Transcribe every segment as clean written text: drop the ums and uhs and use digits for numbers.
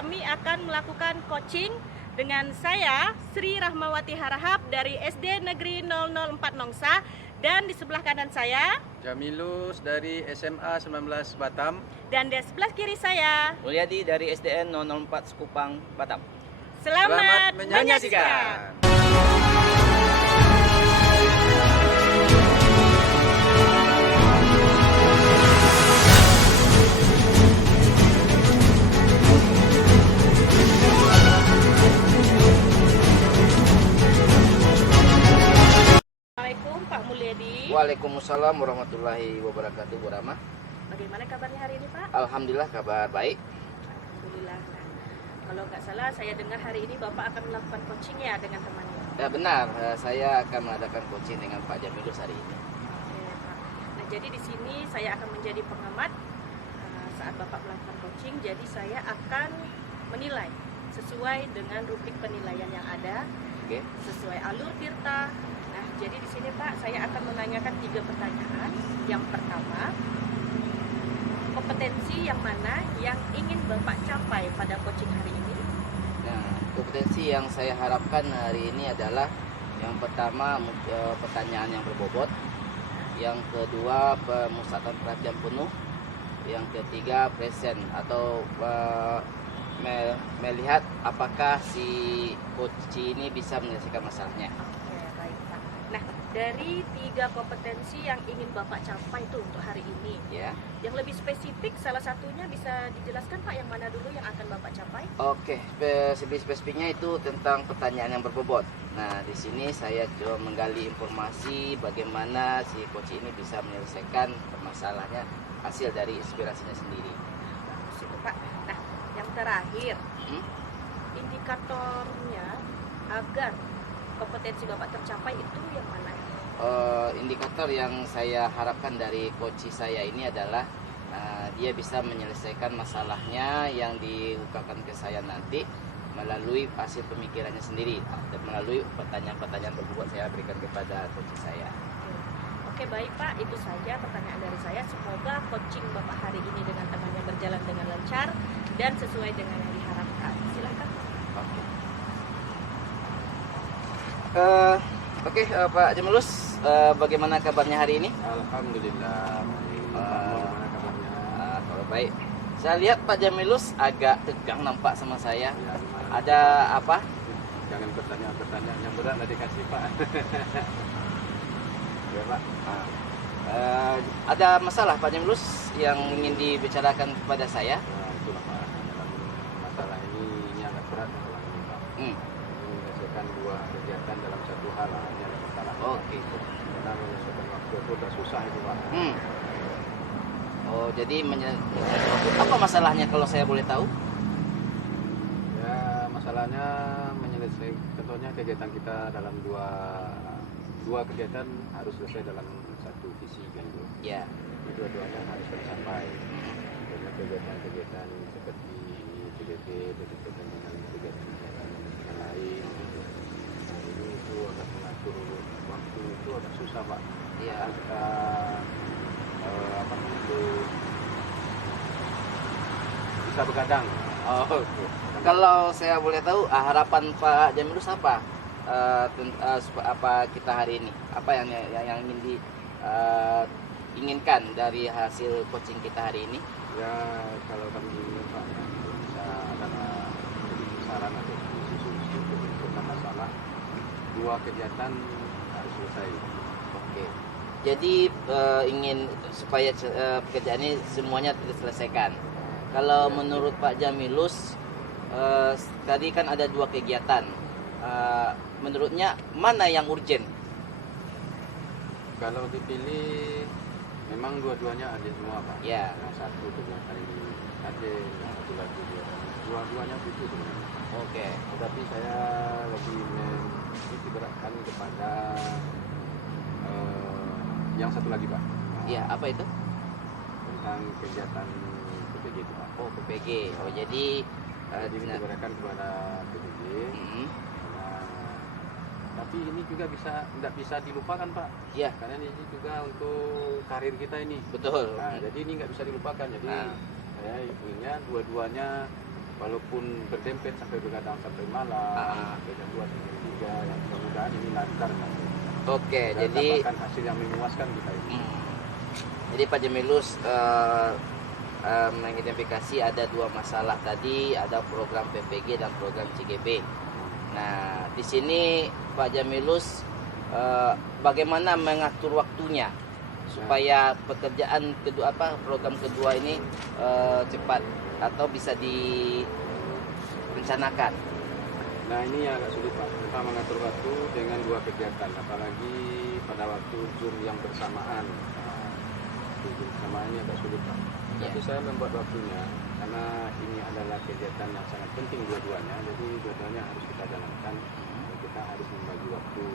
kami akan melakukan coaching dengan saya Sri Rahmawati Harahap dari SD Negeri 004 Nongsa, dan di sebelah kanan saya Jamilus dari SMA 19 Batam. dan di sebelah kiri saya Mulyadi dari SDN 004 Sekupang, Batam. Selamat menyaksikan. Assalamualaikum Pak Mulyadi. Waalaikumsalam warahmatullahi wabarakatuh, Bu Rama. Bagaimana kabarnya hari ini Pak? Alhamdulillah kabar baik. Alhamdulillah. Nah, kalau nggak salah saya dengar hari ini Bapak akan melakukan coaching ya dengan temannya. Ya benar, saya akan mengadakan coaching dengan Pak Jamilus hari ini. Oke, Pak. Nah, jadi di sini saya akan menjadi pengamat saat Bapak melakukan coaching. Jadi saya akan menilai sesuai dengan rubrik penilaian yang ada, Oke. sesuai alur tirta. Nah, jadi di sini Pak, saya akan menanyakan 3 pertanyaan. Yang pertama, kompetensi yang mana yang ingin Bapak capai pada coaching hari ini? Nah, kompetensi yang saya harapkan hari ini adalah yang pertama pertanyaan yang berbobot, yang kedua pemusatan perhatian penuh, yang ketiga present atau melihat apakah si coach ini bisa menyelesaikan masalahnya. Oke, baik Pak. Nah, dari 3 kompetensi yang ingin Bapak capai itu untuk hari ini, Ya. yang lebih spesifik salah satunya bisa dijelaskan Pak, yang mana dulu yang akan Bapak capai? Oke, spesifiknya itu tentang pertanyaan yang berbobot. Nah, di sini saya coba menggali informasi bagaimana si coach ini bisa menyelesaikan masalahnya hasil dari inspirasinya sendiri. Bagus itu Pak. Nah, yang terakhir, indikatornya agar kompetensi Bapak tercapai itu yang mana? Indikator yang saya harapkan dari coach saya ini adalah dia bisa menyelesaikan masalahnya yang diungkapkan ke saya nanti melalui hasil pemikirannya sendiri dan melalui pertanyaan-pertanyaan berbobot saya berikan kepada coach saya. Oke, baik Pak, itu saja pertanyaan dari saya. Semoga coaching Bapak hari ini dengan temannya berjalan dengan lancar dan sesuai dengan yang diharapkan. Silakan. Oke, Pak Jamilus, bagaimana kabarnya hari ini? Alhamdulillah. Bagaimana kabarnya? Kalau baik. Saya lihat Pak Jamilus agak tegang nampak sama saya. Ya, Ada apa? jangan pertanyaan-pertanyaan yang berat lah dikasih Pak. Ya Pak. Ada masalah Pak Jamilus yang ingin dibicarakan kepada saya? Nah, itulah Pak. Dalam masalah ini agak berat masalah ini Pak. Menyelesaikan 2 kegiatan dalam satu hal ini ada masalah. Oke. Karena menyelesaikan waktu itu udah susah itu Pak. Oh, jadi apa masalahnya kalau saya boleh tahu? Ya, masalahnya menyelesaikan contohnya kegiatan kita dalam dua kegiatan harus selesai dalam satu visi kan itu. Ya. Dua-duanya harus tercapai. Karena kegiatan-kegiatan seperti PDP berkaitan dengan kegiatan-kegiatan yang lain gitu. Nah, ini itu agak mengatur waktu itu agak susah Pak. Iya. Kita bisa begadang. Oh, kalau saya boleh tahu harapan Pak Jamilus apa? Apa kita hari ini? Apa yang ingin diinginkan dari hasil coaching kita hari ini? Ya, kalau kami ingin Pak, ya, bisa adalah jadi saran atau solusi untuk menyelesaikan masalah 2 kegiatan harus selesai. Oke. Jadi ingin supaya pekerjaan ini semuanya diselesaikan. Kalau menurut Pak Jamilus, tadi kan ada 2 kegiatan. Menurutnya mana yang urgent? Kalau dipilih, memang dua-duanya ada semua Pak. Ya. Yang satu kegiatan ini ada, yang satu lagi dua-duanya butuh sebenarnya. Oke. Tetapi saya lebih menitikberatkan kepada yang satu lagi Pak. Iya, apa itu? Tentang kegiatan PPG itu Pak. Oh, PPG. Oh, jadi Jadi menitikberatkan kepada PPG. Nah, tapi ini juga tidak bisa dilupakan Pak. Iya. Karena ini juga untuk karir kita ini. Betul. Nah, jadi ini nggak bisa dilupakan. Jadi saya inginnya dua-duanya walaupun berdempet sampai begadang sampai malam, sampai jam 2 sampai 3, yang mudah-mudahan ini lancar kan. Oke, Dan jadi dapatkan hasil yang memuaskan kita ini. jadi Pak Jamilus mengidentifikasi ada dua masalah tadi, ada program PPG dan program CGB. Nah, di sini Pak Jamilus bagaimana mengatur waktunya supaya pekerjaan kedua program kedua ini cepat atau bisa direncanakan. Nah ini yang agak sulit Pak, kita mengatur waktu dengan dua kegiatan, apalagi pada waktu Zoom yang bersamaan. Zoom bersamaan ini agak sulit Pak. Tapi saya membuat waktunya karena ini adalah kegiatan yang sangat penting dua-duanya, jadi dua-duanya harus kita jalankan. Dan kita harus membagi waktu,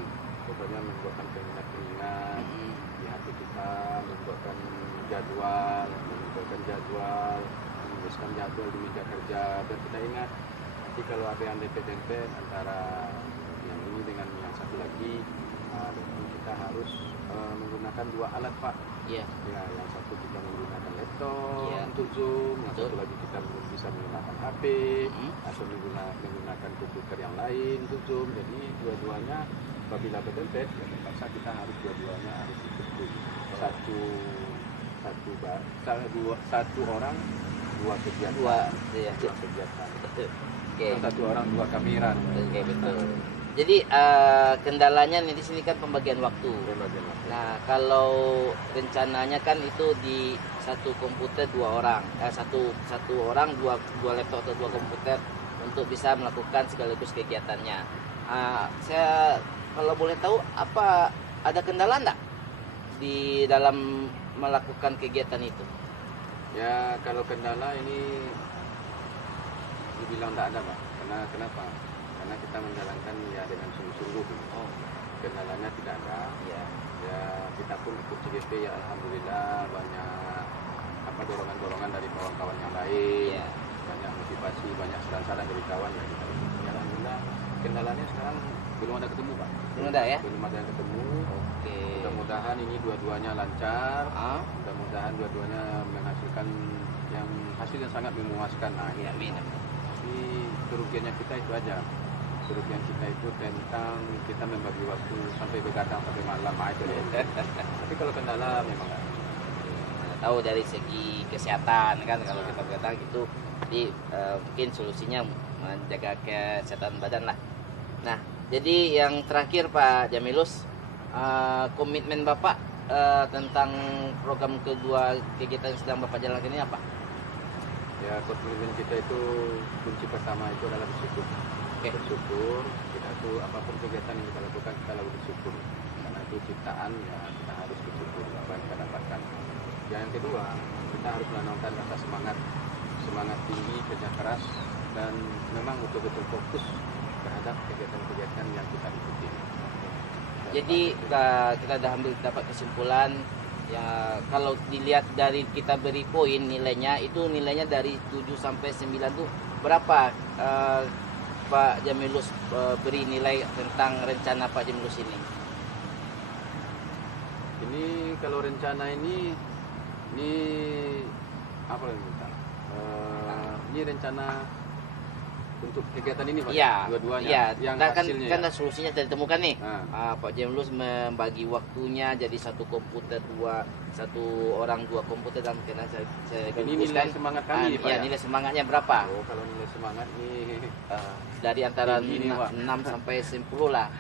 pokoknya membuatkan pengingat-pengingat di hati kita, membuatkan jadwal, menuliskan jadwal di meja kerja, dan kita ingat nanti kalau ada yang dempet-dempet antara yang ini dengan yang satu lagi, kita harus menggunakan dua alat Pak. Iya. Ya, yang satu kita menggunakan laptop untuk Zoom, yang satu lagi kita bisa menggunakan HP atau menggunakan komputer yang lain untuk Zoom. Jadi dua-duanya apabila berdempet, ya terpaksa kita harus dua-duanya harus ikut Zoom. Satu orang dua kegiatan. Dua kegiatan. Oke. Satu orang dua kamera. Oke, betul. Jadi kendalanya nih di sini kan pembagian waktu. Nah, kalau rencananya kan itu di satu komputer dua orang, satu orang dua laptop atau dua komputer untuk bisa melakukan sekaligus kegiatannya. Saya kalau boleh tahu ada kendala enggak di dalam melakukan kegiatan itu? Ya kalau kendala ini dibilang tidak ada Pak. Kenapa? Karena kita menjalankan ya dengan sungguh-sungguh. Kendalanya tidak ada. Ya kita pun ikut CGP ya alhamdulillah banyak dorongan-dorongan dari kawan-kawan yang lain. Banyak motivasi, banyak saran-saran dari kawan ya kita. Ya alhamdulillah kendalanya sekarang belum ada ketemu Pak. Belum ada ya? Belum ada yang ketemu. Oke. Mudah-mudahan ini dua-duanya lancar. Mudah-mudahan dua-duanya menghasilkan yang hasil yang sangat memuaskan. Amin. Tapi kerugiannya kita itu aja. Kerugian kita itu tentang kita membagi waktu sampai begadang sampai malam aja. Tapi kalau kendala memang nggak. Tahu dari segi kesehatan kan kalau kita begadang itu mungkin solusinya menjaga kesehatan badan lah. Nah, jadi yang terakhir Pak Jamilus, komitmen Bapak tentang program kedua kegiatan yang sedang Bapak jalankan ini apa? Ya, komitmen kita itu kunci pertama itu adalah bersyukur. Bersyukur, kita tuh apapun kegiatan yang kita lakukan kita lakukan bersyukur. Karena itu ciptaan ya kita harus bersyukur apa yang kita dapatkan. Yang kedua, kita harus menanamkan rasa semangat tinggi, kerja keras, dan memang betul-betul fokus terhadap kegiatan-kegiatan yang kita ikuti. Jadi kita dapat kesimpulan ya kalau dilihat dari kita beri poin nilainya dari 7 sampai 9 tuh berapa Pak Jamilus beri nilai tentang rencana Pak Jamilus ini? Ini kalau rencana ini apa yang kita? Ini rencana untuk kegiatan ini Pak, dua-duanya. Iya, yang hasilnya kan solusinya sudah ditemukan nih. Pak Jamilus membagi waktunya jadi satu orang dua komputer dan ini nilai semangat kami Pak. Ya, nilai semangatnya berapa? Kalau nilai semangat nih dari antara 6 sampai 10 lah.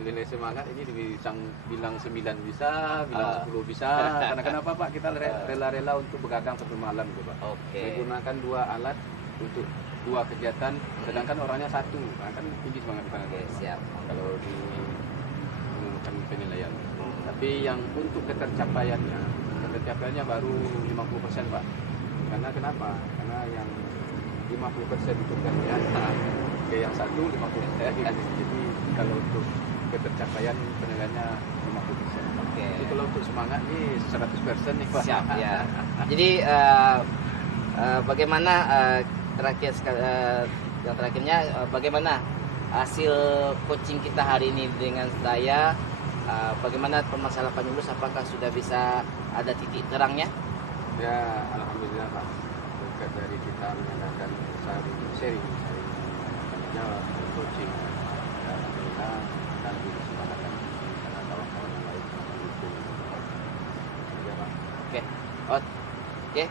Nilai semangat ini bilang 9 bisa, bilang 10 bisa. Karena kenapa Pak? Kita rela-rela untuk begadang sampai malam gitu Pak. Menggunakan dua alat untuk dua kegiatan, sedangkan orangnya satu. Nah, kan tinggi semangat kita. Siap. Kalau di mengumumkan penilaian. Tapi yang untuk ketercapaiannya baru 50% Pak. Karena kenapa? Karena yang 50% untuk kerjaan, ke yang satu 50%. Jadi kalau untuk ketercapaian penilaiannya 50%. Jadi kalau untuk semangat nih 100% nih Pak. Siap ya. Jadi bagaimana yang terakhirnya bagaimana hasil coaching kita hari ini dengan saya, bagaimana permasalahan Pak Jamilus, apakah sudah bisa ada titik terangnya? Ya alhamdulillah Pak, berkat dari kita mengadakan saling sharing, saling tanya jawab, saling coaching, dan alhamdulillah kita lebih bersemangat karena kawan-kawan yang lain sangat mendukung. Ya, Pak. Oke, oke.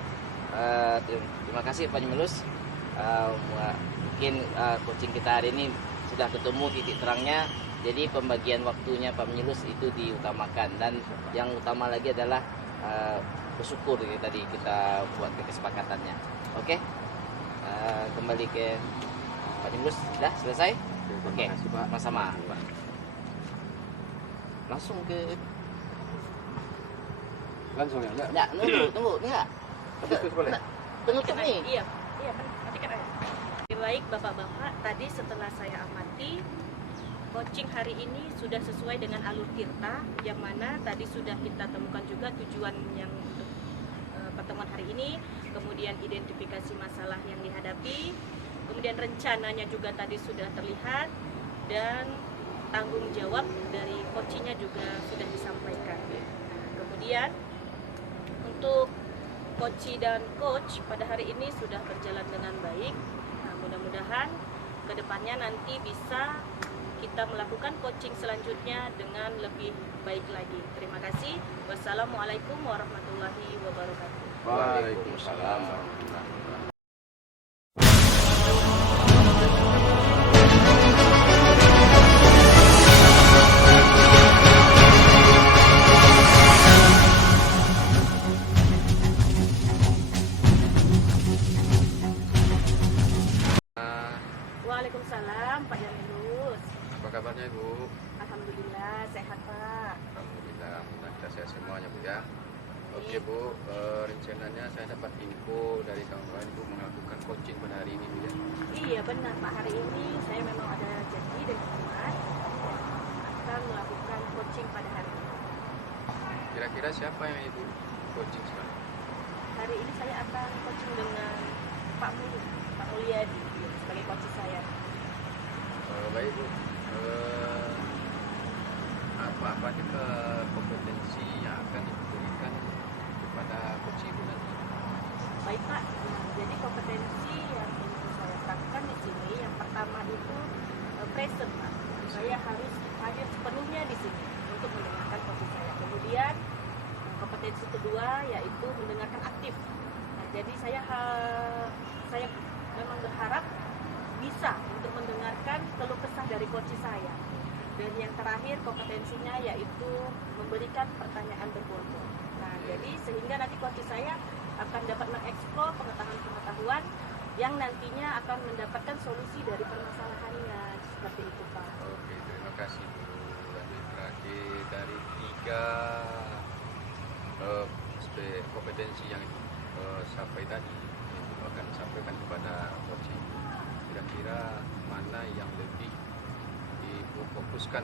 Terima kasih Pak Jumilus. Mungkin coaching kita hari ini sudah ketemu titik terangnya. Jadi pembagian waktunya Pak Menyelus itu diutamakan, dan yang utama lagi adalah bersyukur ya, tadi kita buat kesepakatannya. Oke, kembali ke Pak Menyelus. Sudah selesai? Oke, Terima kasih, Pak. sama-sama. Langsung ke Langsung ya? Enggak? enggak, tunggu, enggak. Terus boleh? Penutup nih. Iya, matikan aja. Baik Bapak-bapak, tadi setelah saya amati, coaching hari ini sudah sesuai dengan alur Tirta, yang mana tadi sudah kita temukan juga tujuan yang untuk pertemuan hari ini, kemudian identifikasi masalah yang dihadapi, kemudian rencananya juga tadi sudah terlihat, dan tanggung jawab dari coachingnya juga sudah disampaikan. Kemudian untuk coach dan coach pada hari ini sudah berjalan dengan baik. Nah, mudah-mudahan kedepannya nanti bisa kita melakukan coaching selanjutnya dengan lebih baik lagi. Terima kasih. Wassalamualaikum warahmatullahi wabarakatuh. Waalaikumsalam warahmatullahi wabarakatuh. Waalaikumsalam Pak Jamilus. Apa kabarnya, Bu? Alhamdulillah sehat Pak. Alhamdulillah, mudah kita sehat semuanya, Bu ya. Oke, Bu, rencananya saya dapat info dari kawan-kawan Bu melakukan coaching pada hari ini, Bu ya. Iya benar Pak, hari ini saya memang ada janji dengan teman akan melakukan coaching pada hari ini. Kira-kira siapa yang Ibu coaching sekarang? Hari ini saya akan coaching dengan Pak Mulyadi sebagai coach saya. Baik, Bu. Apa kita kompetensi yang akan diberikan kepada coach Ibu nanti? Baik Pak, jadi kompetensi yang ingin saya terapkan di sini yang pertama itu present Pak. Saya harus hadir sepenuhnya di sini untuk mendengarkan coach saya. Kemudian kompetensi kedua yaitu mendengarkan aktif. Nah, jadi saya memang berharap bisa untuk mendengarkan keluh kesah dari coach saya. Dan yang terakhir kompetensinya yaitu memberikan pertanyaan berbobot. Nah, jadi sehingga nanti coach saya akan dapat mengeksplor pengetahuan-pengetahuan yang nantinya akan mendapatkan solusi dari permasalahannya. Seperti itu Pak. Oke, terima kasih, Bu. Lanjut terakhir dari 3 kompetensi yang Ibu sampai tadi, Ibu akan sampaikan kepada coach Ibu. Kira-kira mana yang lebih difokuskan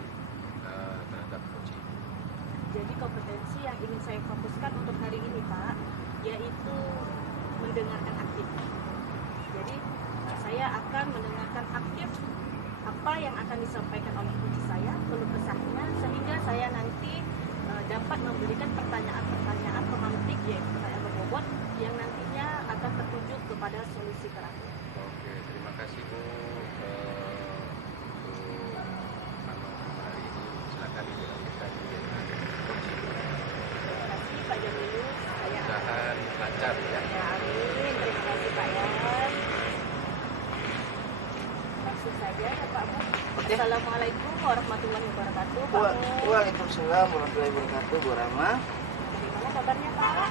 terhadap coach Ibu? Jadi kompetensi yang ingin saya fokuskan untuk hari ini Pak, yaitu mendengarkan aktif. Jadi saya akan mendengarkan aktif apa yang akan disampaikan oleh coach saya, keluh kesahnya, sehingga saya nanti dapat memberikan pertanyaan-pertanyaan pemantik, yaitu pertanyaan berbobot yang nantinya akan tertuju kepada solusi terakhir. Oke, terima kasih, Bu. Untuk hari ini silakan dijelaskan dengan coach Ibu. Terima kasih Pak Jamilus. Saya Mudah-mudahan lancar ya. Ya, amin. Terima kasih Pak ya. Langsung saja ya Pak Bu. Oke. Assalamualaikum warahmatullahi wabarakatuh. Pak Bu. Waalaikumsalam warahmatullahi wabarakatuh, Bu Rama. Bagaimana kabarnya Pak?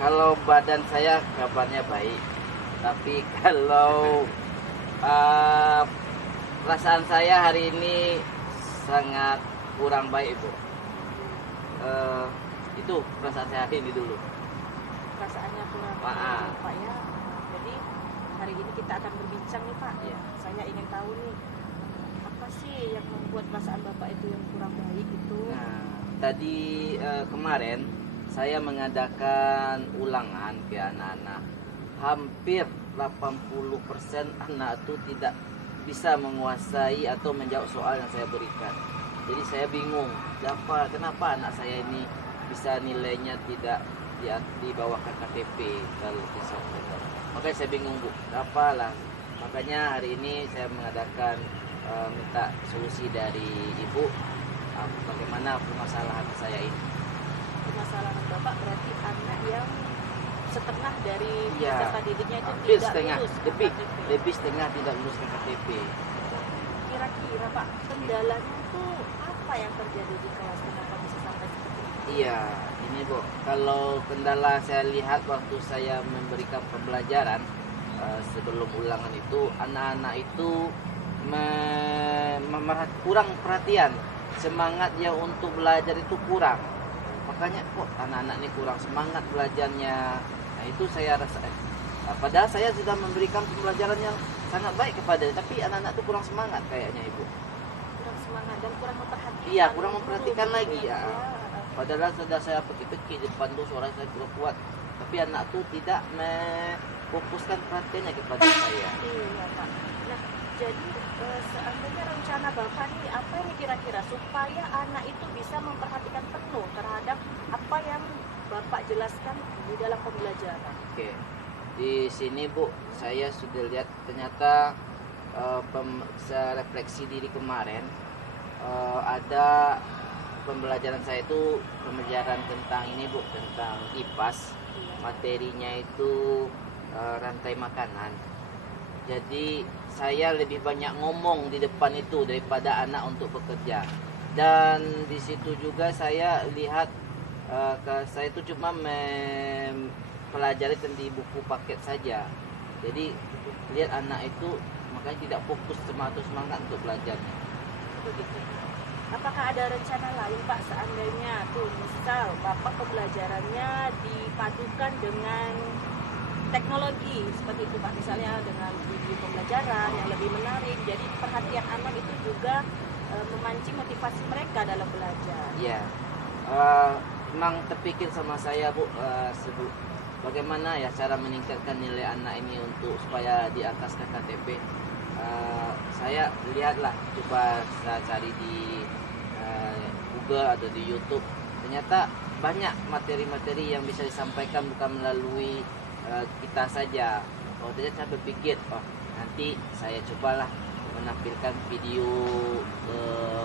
Kalau badan saya kabarnya baik, tapi kalau perasaan saya hari ini sangat kurang baik, Bu. Itu perasaan saya hari ini dulu. Perasaannya kurang Maaf. baik, Pak ya. Jadi hari ini kita akan berbincang nih Pak. Iya. Saya ingin tahu nih, apa sih yang membuat perasaan Bapak itu yang kurang baik itu? Nah, tadi kemarin saya mengadakan ulangan ke anak-anak. Hampir 80% anak itu tidak bisa menguasai atau menjawab soal yang saya berikan. Jadi saya bingung, kenapa anak saya ini bisa nilainya tidak di bawah KTP kalau disampaikan. Makanya saya bingung Bu, apalah. Makanya hari ini saya mengadakan minta solusi dari Ibu bagaimana permasalahan saya ini. Permasalahan Bapak berarti anak yang setengah dari Iya, peserta didiknya itu hampir tidak setengah, lulus KTP. lebih setengah tidak lulus ke KTP. Kira-kira Pak, kendalanya itu apa yang terjadi di kelas kenapa bisa sampai seperti itu? Iya, ini Bu, kalau kendala saya lihat waktu saya memberikan pembelajaran sebelum ulangan itu, anak-anak itu kurang perhatian, semangatnya untuk belajar itu kurang. Makanya kok anak-anak ini kurang semangat belajarnya. Nah itu saya rasa, padahal saya sudah memberikan pembelajaran yang sangat baik kepada, tapi anak-anak itu kurang semangat kayaknya Ibu. Kurang semangat dan kurang memperhatikan. Iya, kurang memperhatikan guru, lagi gitu ya. Padahal sudah saya peki-peki di depan tuh suara saya kurang kuat, tapi anak tuh tidak memfokuskan perhatiannya kepada saya. Iya Pak. Nah, jadi seandainya rencana Bapak nih apa ini kira-kira supaya anak itu bisa memperhatikan penuh terhadap apa yang Bapak jelaskan di dalam pembelajaran? Oke, di sini Bu, saya sudah lihat ternyata saya refleksi diri kemarin ada pembelajaran saya itu pembelajaran tentang ini Bu, tentang IPAS. Materinya itu rantai makanan. Jadi saya lebih banyak ngomong di depan itu daripada anak untuk bekerja. Dan di situ juga saya lihat saya itu cuma mempelajari tentang buku paket saja. Jadi lihat anak itu makanya tidak fokus semangat untuk belajarnya. Begitu. Apakah ada rencana lain Pak seandainya tuh misal Bapak pembelajarannya dipadukan dengan teknologi seperti itu Pak, misalnya dengan video pembelajaran yang lebih menarik, jadi perhatian anak itu juga memancing motivasi mereka dalam belajar. Iya, memang terpikir sama saya Bu, bagaimana ya cara meningkatkan nilai anak ini untuk supaya di atas KTP. Saya lihatlah, coba saya cari di Google atau di YouTube, ternyata banyak materi-materi yang bisa disampaikan bukan melalui kita saja. Ternyata saya berpikir, nanti saya cobalah menampilkan video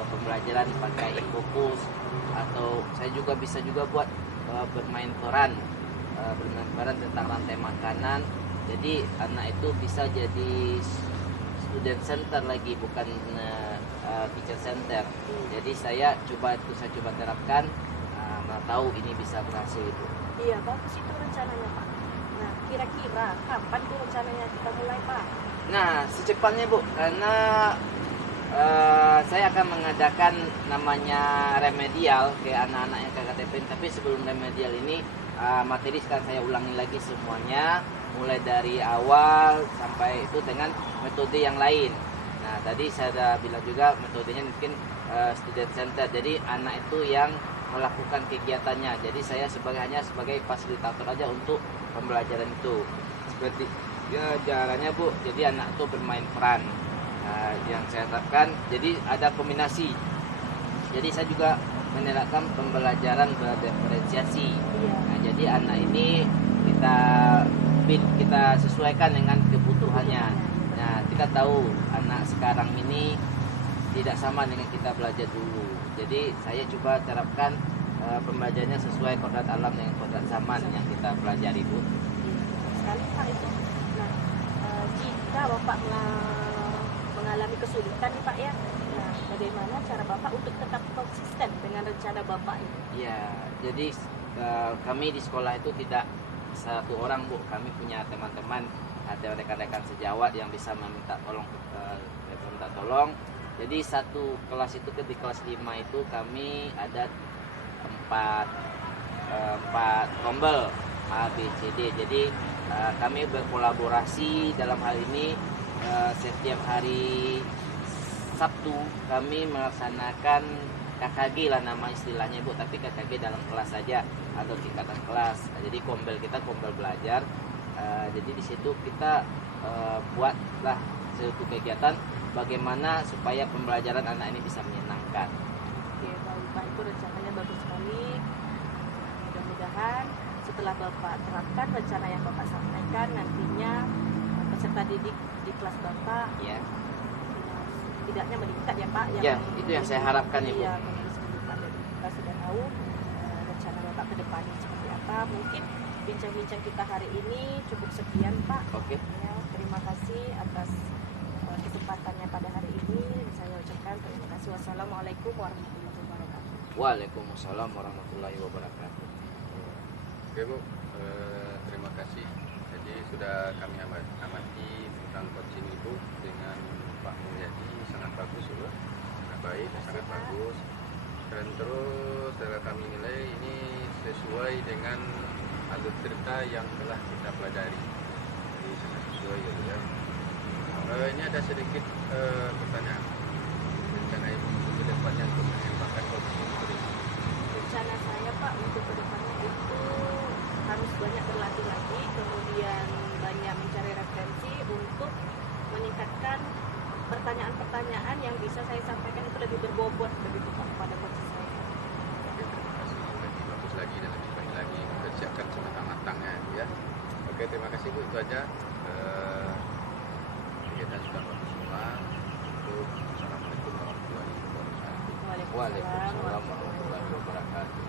pembelajaran pakai Infocus, atau saya juga bisa juga buat bermain peran tentang rantai makanan. Jadi anak itu bisa jadi student center lagi, bukan teacher center. Jadi saya coba terapkan, tahu ini bisa berhasil itu. Iya, bagus itu rencananya Pak. Nah, kira-kira kapan tuh rencananya kita mulai Pak? Nah, secepatnya Bu, karena saya akan mengadakan namanya remedial ke anak-anak yang KTP. Tapi sebelum remedial ini, materi sekarang saya ulangi lagi semuanya, mulai dari awal sampai itu dengan metode yang lain. Nah, tadi saya sudah bilang juga metodenya mungkin student center. Jadi anak itu yang melakukan kegiatannya. Jadi saya hanya sebagai fasilitator aja untuk pembelajaran itu. Seperti ya caranya Bu, jadi anak itu bermain peran. Yang saya terapkan, jadi ada kombinasi. Jadi saya juga menerapkan pembelajaran berdiferensiasi. Nah, jadi anak ini kita sesuaikan dengan kebutuhannya. Nah, kita tahu anak sekarang ini tidak sama dengan kita belajar dulu. Jadi saya coba terapkan pembelajarannya sesuai kodrat alam dengan kodrat zaman yang kita pelajari Bu. Sekali Pak itu. Nah, jika Bapak mengalami kesulitan nih Pak ya, nah bagaimana cara Bapak untuk tetap konsisten dengan rencana Bapak ini? Ya, jadi kami di sekolah itu tidak satu orang Bu, kami punya teman-teman, ada rekan-rekan sejawat yang bisa meminta tolong. Jadi satu kelas itu di kelas 5 itu kami ada 4 tombol A, B, C, D. Jadi kami berkolaborasi dalam hal ini. Setiap hari Sabtu kami melaksanakan KKG lah nama istilahnya Bu, tapi KKG dalam kelas saja atau tingkatan kelas. Jadi kita kombel belajar. Jadi di situ kita buatlah suatu kegiatan bagaimana supaya pembelajaran anak ini bisa menyenangkan. Oke, baik Pak, itu rencananya bagus sekali. Mudah-mudahan setelah Bapak terapkan rencana yang Bapak sampaikan, nantinya peserta didik di kelas Bapak Ya. tidaknya meningkat ya Pak. Ya, itu yang saya harapkan, Ibu. Iya, menulis meningkat. Dan kita sudah tahu rencana Bapak ke depannya seperti apa. Mungkin bincang-bincang kita hari ini cukup sekian Pak. Oke. Ya, terima kasih atas kesempatannya pada hari ini. Saya ucapkan terima kasih. Wassalamualaikum warahmatullahi wabarakatuh. Waalaikumsalam warahmatullahi wabarakatuh. Oke Bu, terima kasih. Jadi sudah kami amati tentang coaching Ibu dengan Pak Mulyadi, sangat bagus Bu, sangat baik, sangat bagus. Dan terus setelah kami nilai ini sesuai dengan alur cerita yang telah kita pelajari. Jadi sangat sesuai gitu ya. Ini ada sedikit pertanyaan. Rencana Ibu ke depannya untuk mengembangkan coaching Ibu. Rencana saya Pak untuk kedepannya itu harus banyak berlatih lagi, kemudian banyak mencari referensi untuk meningkatkan pertanyaan-pertanyaan yang bisa saya sampaikan itu lebih berbobot begitu Pak kepada coach saya. Oke, terima kasih. Lebih bagus lagi dan lebih baik lagi. Persiapkan sematang-matangnya ya. Oke, terima kasih Bu. Itu aja. Kegiatan sudah bagus semua. Untuk Assalamualaikum warahmatullahi wabarakatuh. Waalaikumsalam warahmatullahi wabarakatuh.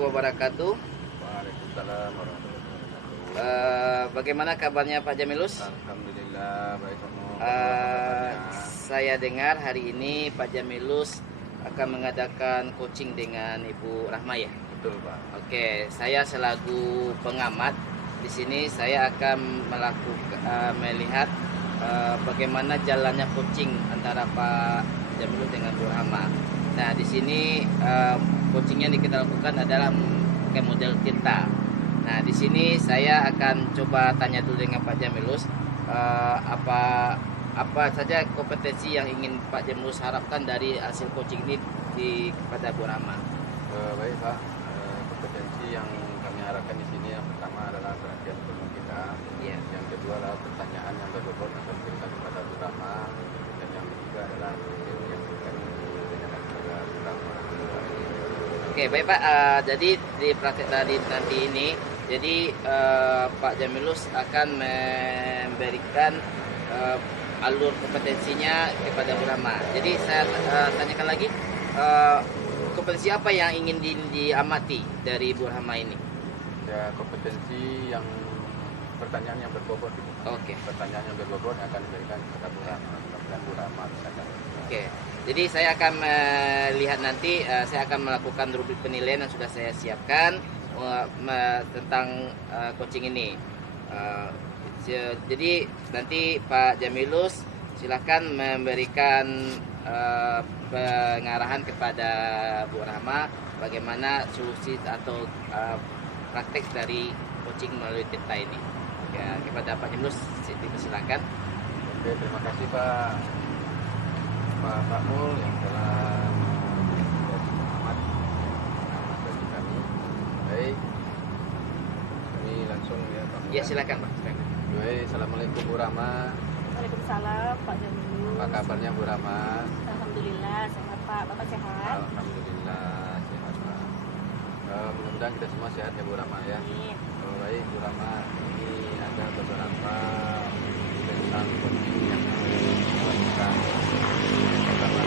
Wabarakatuh. Waalaikumsalam warahmatullahi wabarakatuh. Bagaimana kabarnya Pak Jamilus? Alhamdulillah baik kamu. Saya dengar hari ini Pak Jamilus akan mengadakan coaching dengan Ibu Rahma ya. Betul Pak. Oke, saya selaku pengamat di sini saya akan melihat bagaimana jalannya coaching antara Pak Jamilus dengan Bu Rahma. Nah, di sini coachingnya yang kita lakukan adalah pakai model Tirta. Nah, di sini saya akan coba tanya dulu dengan Pak Jamilus apa saja kompetensi yang ingin Pak Jamilus harapkan dari hasil coaching ini kepada Bu Rahma. Baik Pak. Kompetensi yang kami harapkan di sini yang pertama adalah perhatian penuh kita. Iya. Yang kedua adalah pertanyaan yang berbobot atau cerita kepada Bu Rahma. Dan yang ketiga adalah ilmu yang kami tanyakan kepada Bu Rahma. Oke, baik Pak. Jadi di praktek tadi nanti ini, jadi Pak Jamilus akan memberikan alur kompetensinya kepada Bu Rahma. Jadi saya tanyakan lagi, kompetensi apa yang ingin diamati dari Bu Rahma ini? Ya, kompetensi yang pertanyaan yang berbobot itu. Oke. Pertanyaan yang berbobot yang akan diberikan kepada Bu Rahma. Mudah-mudahan Bu Rahma bisa jawab. Oke. Jadi saya akan melihat nanti, saya akan melakukan rubrik penilaian yang sudah saya siapkan tentang coaching ini. Jadi nanti Pak Jamilus silakan memberikan pengarahan kepada Bu Rahma bagaimana solusi atau praktek dari coaching melalui Tirta ini. Ya, kepada Pak Jamilus dipersilakan. Oke, terima kasih Pak Mul yang telah menjadi pengamat bagi kami. Baik, kami langsung ya Pak Mul. Ya, silakan Pak. Baik, assalamualaikum Bu Rahma. Waalaikumsalam Pak Jamilus. Apa kabarnya Bu Rahma? Alhamdulillah sehat Pak. Bapak sehat? Alhamdulillah sehat Pak. Mudah-mudahan kita semua sehat ya Bu Rahma ya. Amin. Baik Bu Rahma, ini ada beberapa tentang coaching yang kami lakukan. Pertama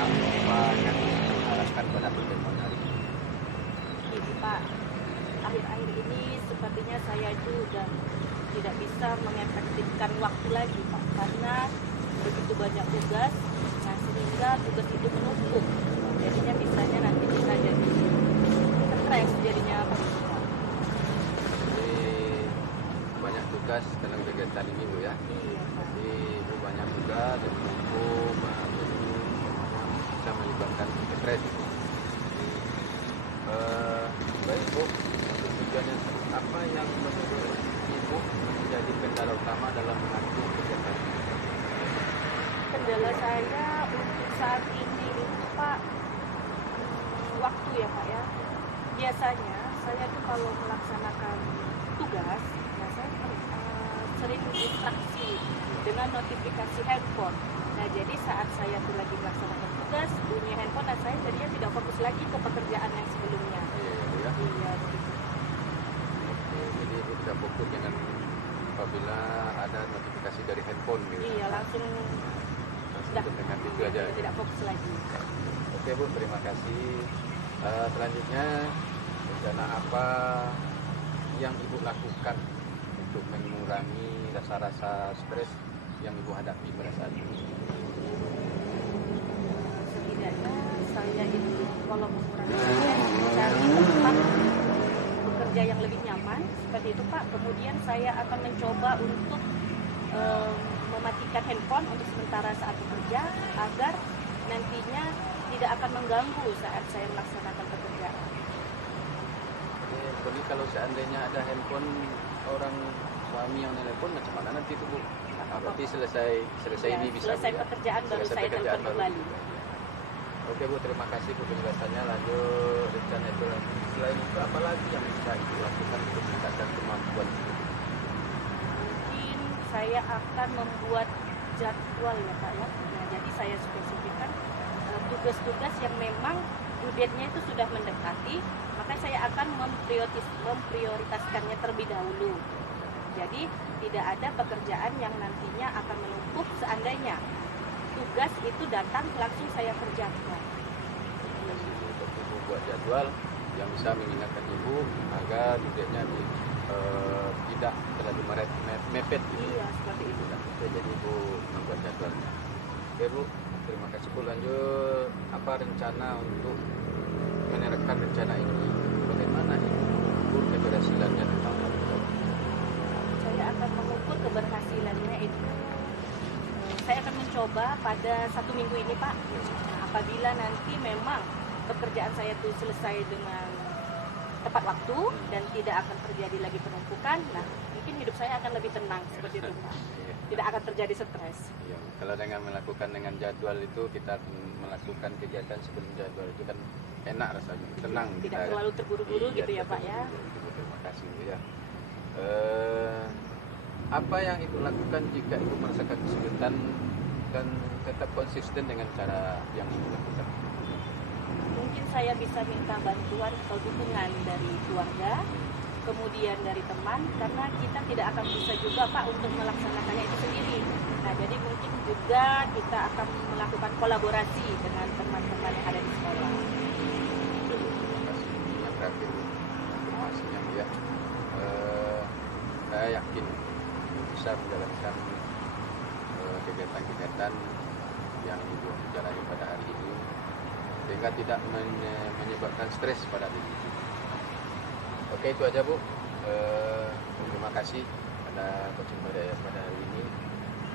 apa yang diharapkan pada pertemuan hari ini? Ini Pak, akhir-akhir ini sepertinya saya itu sudah tidak bisa mengefektifkan waktu lagi Pak, karena begitu banyak tugas, nah sehingga tugas itu menumpuk. Jadinya misalnya nanti bisa jadi stres jadinya Pak. Jadi banyak tugas dalam kegiatan ini Bu ya. Iya Pak. Jadi Bu banyak tugas dan menumpuk, jadi bisa melibatkan stres. Baik Bu, untuk tujuannya apa yang menurut Ibu menjadi kendala utama dalam mengatur kegiatan ini? Kendala saya untuk saat ini itu Pak, waktu itu ya Pak ya. Biasanya saya tuh kalau melaksanakan tugas, ya saya sering distraksi dengan notifikasi handphone. Nah jadi saat saya tuh lagi melaksanakan tugas, bunyi handphone dan saya jadinya tidak fokus lagi ke pekerjaan yang sebelumnya. Iya, ya. Iya, begitu. Oke, jadi ibu tidak fokus dengan apabila ada notifikasi dari handphone gitu. Iya, langsung Langsung dengan itu aja. tidak fokus lagi. Oke Bu, terima kasih. Selanjutnya rencana apa yang ibu lakukan untuk mengurangi rasa-rasa stres yang ibu hadapi pada saat ini? Setidaknya saya itu kalau mengurangi stres mencari tempat bekerja yang lebih nyaman seperti itu Pak. Kemudian saya akan mencoba untuk mematikan handphone untuk sementara saat bekerja agar nantinya tidak akan mengganggu saat saya melaksanakan pekerjaan. Jadi kalau seandainya ada handphone orang suami yang nelpon macam mana nanti itu Bu? Berarti selesai Ya, ini bisa selesai Bu, ya? pekerjaan baru Selesai saya pekerjaan telepon baru. kembali. Oke Bu, terima kasih Bu penjelasannya. Lanjut rencana itu lagi. Selain itu apa lagi yang bisa ibu lakukan untuk meningkatkan kemampuan ibu? Mungkin saya akan membuat jadwal ya Pak ya. Nah, jadi saya spesifikkan tugas-tugas yang memang due date-nya itu sudah mendekati, maka saya akan memprioritaskannya terlebih dahulu. Jadi tidak ada pekerjaan yang nantinya akan menumpuk seandainya tugas itu datang langsung saya kerjakan. Untuk ibu buat jadwal yang bisa mengingatkan ibu agar dudeknya tidak terlalu mepet gitu. Iya, seperti itu. Oke, jadi ibu membuat jadwalnya. Oke Bu, terima kasih Bu. Lanjut, apa rencana untuk menerapkan rencana ini? Bagaimana ibu mengukur keberhasilannya tentang hal itu? Saya akan mengukur keberhasilannya itu. Saya akan mencoba pada 1 minggu ini Pak. Nah, apabila nanti memang pekerjaan saya itu selesai dengan tepat waktu dan tidak akan terjadi lagi penumpukan, nah mungkin hidup saya akan lebih tenang seperti itu Pak. Tidak akan terjadi stres. Ya, kalau dengan melakukan dengan jadwal itu kita melakukan kegiatan sebelum jadwal itu kan enak rasanya, tenang. Tidak kita, terlalu terburu-buru Iya, gitu ya tidak Pak ya. terburu-buru. Terima kasih Bu ya. Apa yang ibu lakukan jika ibu merasakan kesulitan dan tetap konsisten dengan cara yang ibu lakukan? Mungkin saya bisa minta bantuan atau dukungan dari keluarga, kemudian dari teman, karena kita tidak akan bisa juga Pak untuk melaksanakannya itu sendiri. Nah jadi mungkin juga kita akan melakukan kolaborasi dengan teman-teman yang ada di sekolah. Terima kasih. Yang terakhir informasinya Bu ya. Saya yakin ibu bisa menjalankan kegiatan-kegiatan yang ibu jalani pada hari ini sehingga tidak menyebabkan stres pada diri ibu. Oke, itu aja Bu. Terima kasih pada coaching pada hari ini.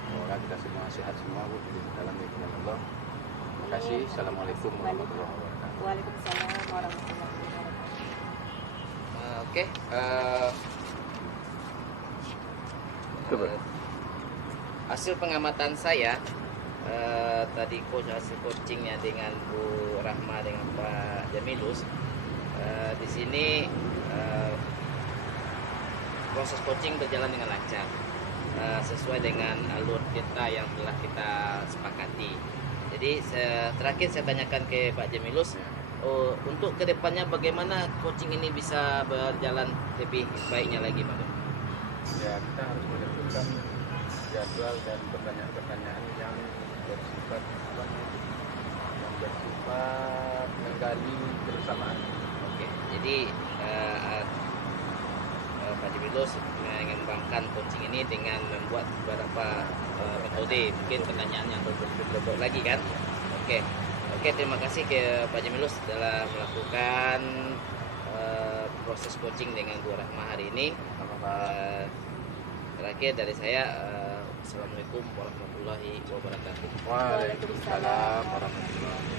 Semoga kita semua sehat semua Bu di dalam lindungan Allah. Terima kasih. Assalamualaikum warahmatullahi wabarakatuh. Waalaikumsalam warahmatullahi wabarakatuh. Oke, hasil pengamatan saya tadi hasil coachingnya dengan Bu Rahma dengan Pak Jamilus, di sini proses coaching berjalan dengan lancar, sesuai dengan alur kita yang telah kita sepakati. Jadi terakhir saya tanyakan ke Pak Jamilus, untuk kedepannya bagaimana coaching ini bisa berjalan lebih baiknya lagi Pak? Ya, kita harus menentukan jadwal dan pertanyaan-pertanyaan yang bersifat menggali kebersamaan. Oke, jadi Pak Jamilus mengembangkan coaching ini dengan membuat beberapa metode, mungkin pertanyaan yang berbobot lagi kan. Oke, terima kasih ke Pak Jamilus dalam melakukan proses coaching dengan Bu Rahma hari ini. Terakhir dari saya, Assalamualaikum warahmatullahi wabarakatuh. Waalaikumsalam warahmatullahi wabarakatuh.